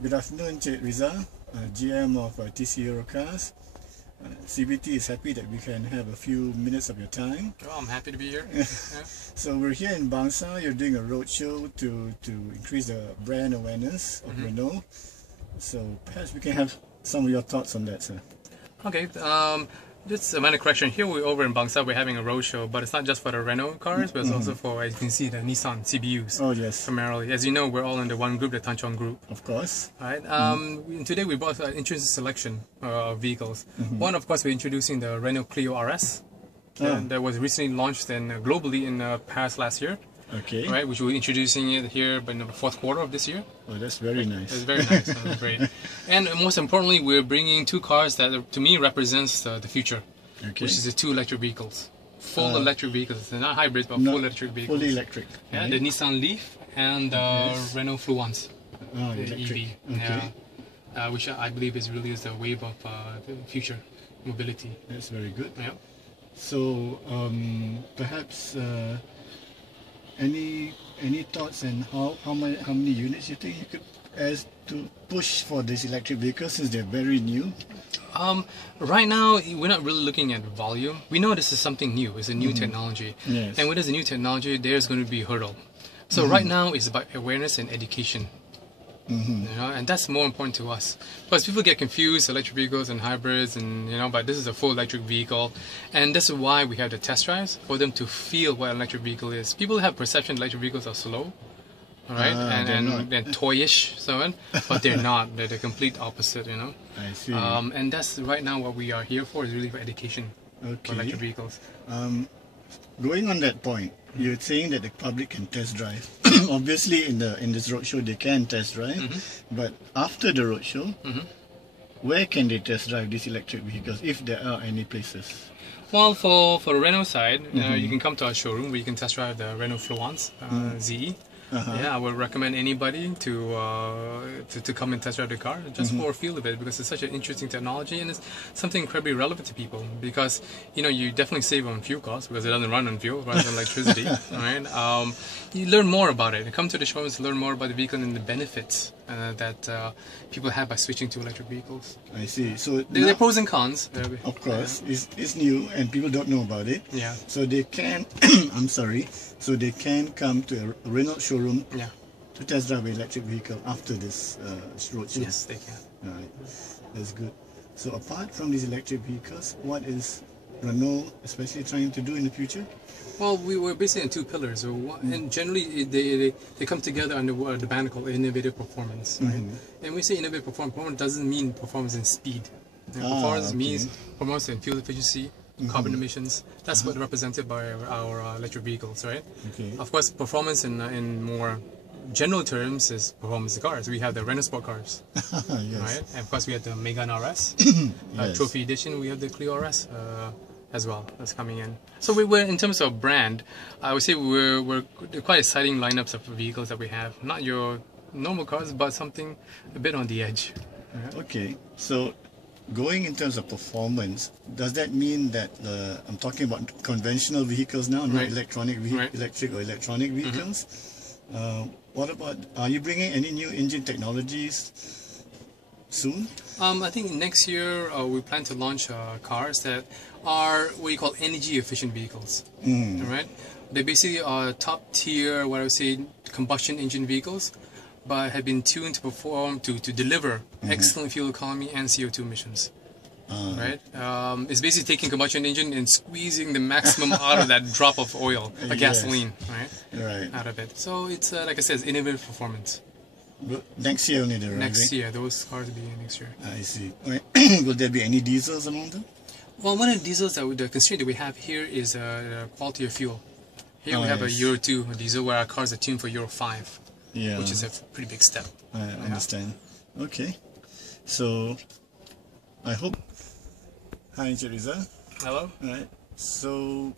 Good afternoon, Cik Riza, GM of TC Eurocars. CBT is happy that we can have a few minutes of your time. Oh, I'm happy to be here. Yeah. So we're here in Bangsa. You're doing a roadshow to increase the brand awareness of Renault. So perhaps we can have some of your thoughts on that, sir. Okay, just a minor correction. Here we're over in Bangsa, we're having a roadshow, but it's not just for the Renault cars, but it's also for, as you can see, the Nissan CBUs. Oh, yes. Primarily. As you know, we're all under one group, the Tanchong group. Of course. Right. Today we brought an interesting selection of vehicles. One, of course, we're introducing the Renault Clio RS. That was recently launched globally in Paris last year. Okay. Right, which we're introducing it here in the fourth quarter of this year. Oh, that's very nice. It's very nice. Great. And most importantly, we're bringing two cars that, to me, represents the future, which is the two electric vehicles. Full electric vehicles. They're not hybrids, but full electric vehicles. Fully electric. Yeah, the Nissan Leaf and the Renault Fluence, the electric. EV. Okay. Which I believe is really the wave of the future mobility. That's very good. Yeah. So perhaps any thoughts on how many units you think you could as to push for these electric vehicles since they're very new? Right now, we're not really looking at volume. We know this is something new. It's a new technology. Yes. And when there's a new technology, there's going to be a hurdle. So right now, it's about awareness and education. You know, and that's more important to us, because people get confused, electric vehicles and hybrids, and but this is a full electric vehicle, and this is why we have the test drives, for them to feel what an electric vehicle is. People have perception electric vehicles are slow, right, and toyish, so on, but they're not. They're the complete opposite, I see. And that's right now what we are here for, is really for education for electric vehicles. Going on that point, you're saying that the public can test drive. Obviously, in this roadshow, they can test drive. But after the roadshow, where can they test drive these electric vehicles, if there are any places? Well, for the Renault side, you can come to our showroom where you can test drive the Renault Fluence ZE. Yeah, I would recommend anybody to come and test drive the car just for a feel of it, because it's such an interesting technology and it's something incredibly relevant to people, because you definitely save on fuel costs because it doesn't run on fuel, it runs on electricity. Right? You learn more about it. You come to the showrooms to learn more about the vehicle and the benefits that people have by switching to electric vehicles. I see. So there are pros and cons. Of course, it's new and people don't know about it. Yeah. So they can, I'm sorry, so they can come to a Renault showroom to test drive an electric vehicle after this roadshow. Yes, they can. Right, that's good. So apart from these electric vehicles, what is Renault especially trying to do in the future? Well, we were basically on two pillars, and generally they come together under the banner called innovative performance. Right? And when we say innovative performance doesn't mean performance in speed. Performance means performance in fuel efficiency, carbon emissions. That's what represented by our electric vehicles, right? Okay. Of course, performance in more general terms is performance in cars. We have the Renault Sport cars, right? And of course, we have the Megane RS, Trophy Edition. We have the Clio RS. As well, that's coming in. So we're in terms of brand, I would say we're quite exciting lineups of vehicles that we have. Not your normal cars, but something a bit on the edge. Okay, so going in terms of performance, does that mean that I'm talking about conventional vehicles now, not electric or electronic vehicles? What about, are you bringing any new engine technologies soon? I think next year we plan to launch cars that are what you call energy efficient vehicles. Right? They basically are top tier, what I would say, combustion engine vehicles, but have been tuned to perform to deliver excellent fuel economy and CO2 emissions. Right? It's basically taking combustion engine and squeezing the maximum out of that drop of oil, gasoline, right? Out of it. So it's like I said, it's innovative performance. But next year only, Next year, those cars will be next year. I see. Will there be any diesels among them? Well, one of the diesels the constraint that we have here is quality of fuel. Here we have a Euro 2 diesel, where our cars are tuned for Euro 5, which is a pretty big step. I understand. Okay. So, I hope... Hi, Riza. Hello. Right. So,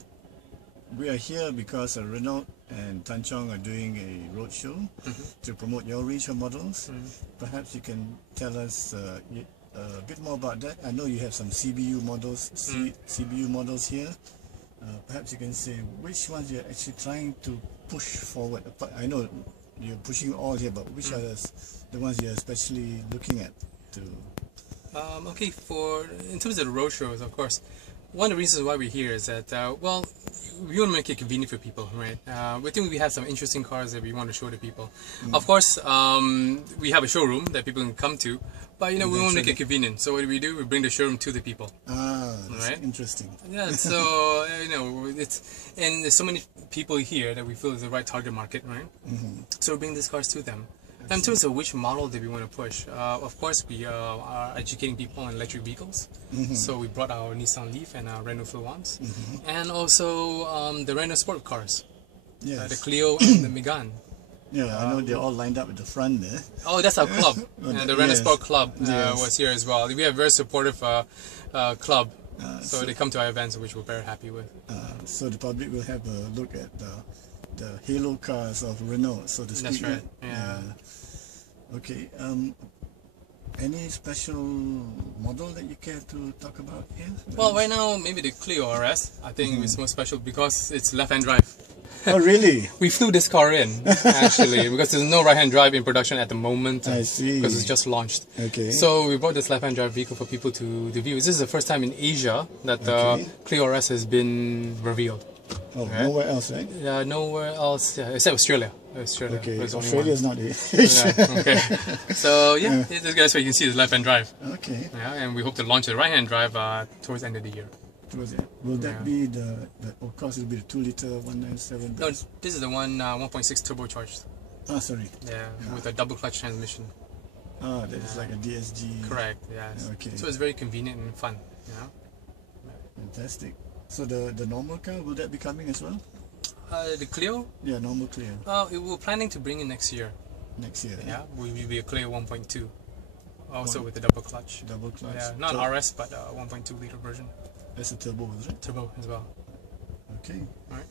we are here because Renault and Tanchong are doing a roadshow to promote your range of models. Perhaps you can tell us a bit more about that. I know you have some CBU models, CBU models here. Perhaps you can say which ones you're actually trying to push forward. I know you're pushing all here, but which are the the ones you're especially looking at to? Okay, in terms of the road shows, of course, one of the reasons why we're here is that, well, we want to make it convenient for people, right? We think we have some interesting cars that we want to show to people. Of course, we have a showroom that people can come to, but we want to make it convenient. So what do? We bring the showroom to the people. That's right? interesting. Yeah, so and there's so many people here that we feel is the right target market, right? So we bring these cars to them. In terms of which model that we want to push, of course we are educating people on electric vehicles. So we brought our Nissan Leaf and our Renault Fluence, and also the Renault sport cars, the Clio and the Megane. Yeah, I know they're all lined up at the front there. Oh, that's our club. The Renault Sport Club was here as well. We have a very supportive club, so they come to our events, which we're very happy with. So the public will have a look at the halo cars of Renault, so to speak. That's right. Yeah. Okay. Any special model that you care to talk about here? Well, right now maybe the Clio RS. I think it's most special because it's left-hand drive. Oh, really? We flew this car in, actually, because there's no right-hand drive in production at the moment. I see. Because it's just launched. Okay. So we brought this left-hand drive vehicle for people to view. This is the first time in Asia that the Clio RS has been revealed. Oh, nowhere else, right? Yeah, nowhere else, except Australia. Okay, Australia's not it. Okay. So that's where you can see the left-hand drive. Okay. Yeah, and we hope to launch the right-hand drive towards the end of the year. Will that be of course it'll be the 2-liter 197? No, this is the 1.6 turbocharged. Sorry. Yeah, with a double clutch transmission. That is like a DSG. Correct, yes. Okay. So it's very convenient and fun, Fantastic. So the normal car, will that be coming as well? The Clio? Yeah, normal Clio. We're planning to bring it next year. Next year? Yeah, will be a Clio 1.2. Also with the double clutch. Double clutch. Yeah, not RS, but 1.2 liter version. That's a turbo, is it? Turbo as well. Okay. Alright.